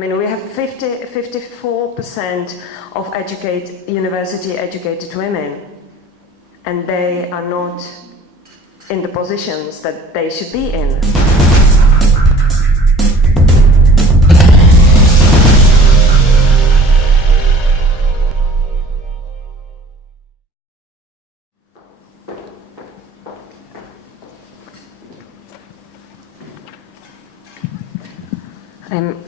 mean, we have 54% of university-educated women, and they are not in the positions that they should be in.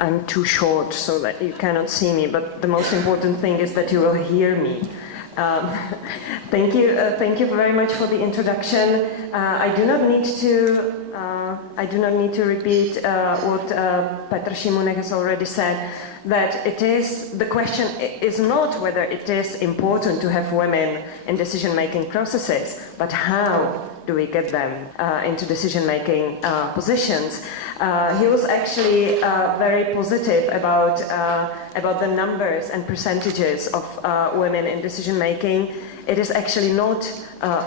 I'm too short so that you cannot see me, but the most important thing is that you will hear me. Thank you very much for the introduction. I do not need to repeat what Petr Šimunek has already said. That the question is not whether it is important to have women in decision-making processes, but how do we get them into decision-making positions. He was actually very positive about the numbers and percentages of women in decision-making. It is actually not,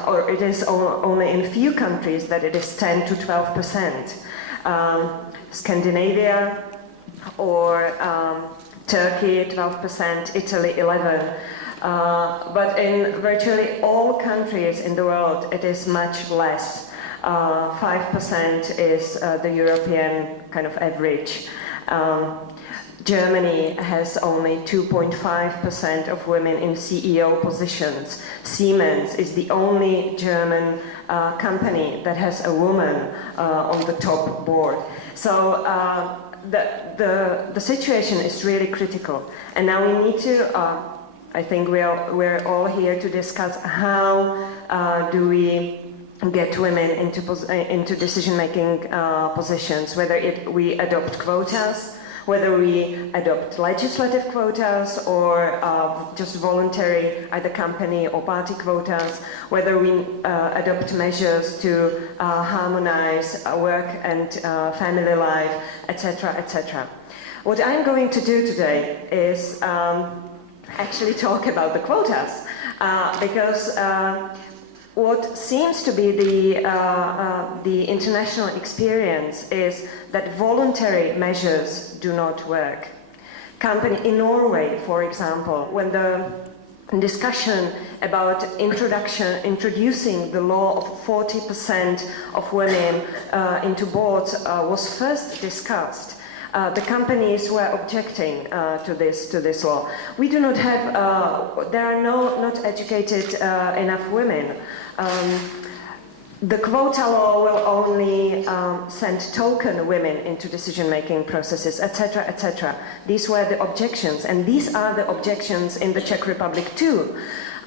or it is only in few countries that it is 10 to 12%. Scandinavia or Turkey 12%, Italy 11%. But in virtually all countries in the world, it is much less. 5% is the European kind of average. Germany has only 2.5% of women in CEO positions. Siemens is the only German company that has a woman on the top board. So the situation is really critical. And now we need to, I think we're all here to discuss how do we get women into decision-making positions, whether we adopt quotas, whether we adopt legislative quotas or just voluntary either company or party quotas, whether we adopt measures to harmonize work and family life, etc., etc. What I'm going to do today is actually talk about the quotas, because what seems to be the international experience is that voluntary measures do not work. In Norway, for example, when the discussion about introducing the law of 40% of women into boards was first discussed, the companies were objecting to this law. We do not have, there are not educated enough women. The quota law will only send token women into decision-making processes, etc., etc. These were the objections, and these are the objections in the Czech Republic too.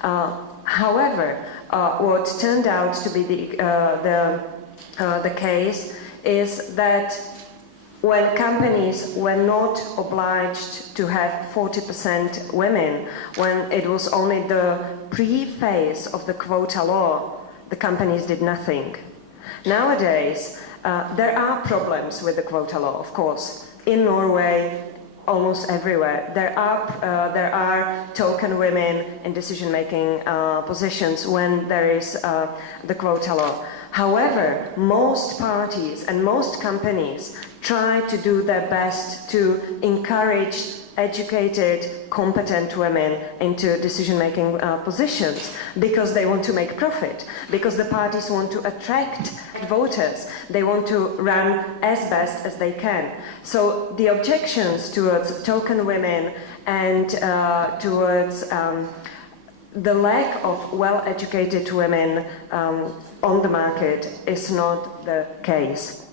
However, what turned out to be the case is that when companies were not obliged to have 40% women, when it was only the pre-phase of the quota law, the companies did nothing. Nowadays, there are problems with the quota law, of course. In Norway, almost everywhere, there are token women in decision-making positions when there is the quota law. However, most parties and most companies try to do their best to encourage educated, competent women into decision-making positions because they want to make profit, because the parties want to attract voters. They want to run as best as they can. So the objections towards token women and towards the lack of well-educated women on the market is not the case.